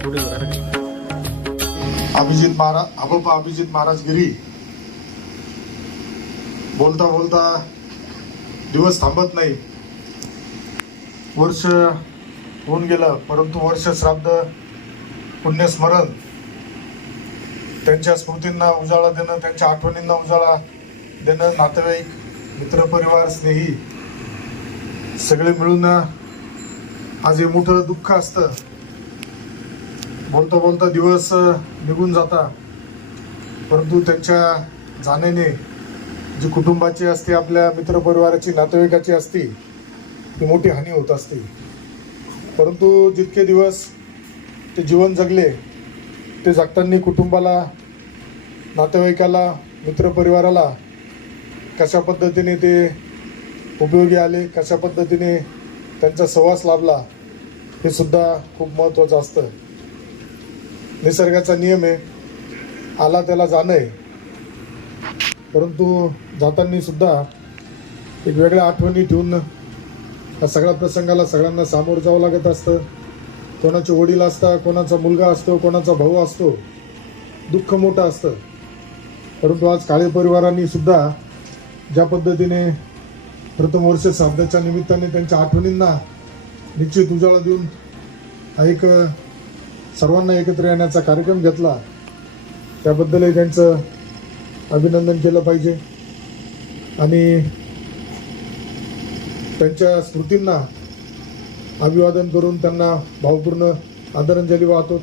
अभिजित महाराज गिरी बोलता बोलता दिवस थांबत नाही. वर्ष होऊन गेलं, परंतु वर्ष श्राद्ध पुण्यस्मरण त्यांच्या स्मृतींना उजाळा देणं, त्यांच्या आठवणींना उजाळा देणं, नातेवाईक मित्रपरिवार स्नेही सगळे मिळून आज हे मोठं दुःख असतं. बोलता बोलता दिवस निघून जाता, परंतु त्यांच्या जाण्याने जी कुटुंबाची असते, आपल्या मित्रपरिवाराची, नातेवाईकाची असते, ती मोठी हानी होत असते. परंतु जितके दिवस ते जीवन जगले, ते जगताना कुटुंबाला, नातेवाईकाला, मित्रपरिवाराला कशा पद्धतीने ते उपयोगी आले, कशा पद्धतीने त्यांचा सहवास लाभला, हे सुद्धा खूप महत्त्वाचं असतं. निसर्गाचा नियम आहे, आला त्याला जाणं आहे. परंतु जाताना सुद्धा एक वेगळ्या आठवणी ठेवून या सगळ्या प्रसंगाला सगळ्यांना सामोरं जावं लागत असतं. कोणाचे वडील असतात, कोणाचा मुलगा असतो, कोणाचा भाऊ असतो, दुःख मोठं असतं. परंतु आज काळे परिवारांनी सुद्धा ज्या पद्धतीने प्रथम वर्ष श्राद्धाच्या निमित्ताने त्यांच्या आठवणींना निश्चित उजाळा देऊन एक सर्वांना एकत्र येण्याचा कार्यक्रम घेतला, त्याबद्दलही त्यांचं अभिनंदन केलं पाहिजे. आणि त्यांच्या स्मृतींना अभिवादन करून त्यांना भावपूर्ण आदरांजली वाहतो.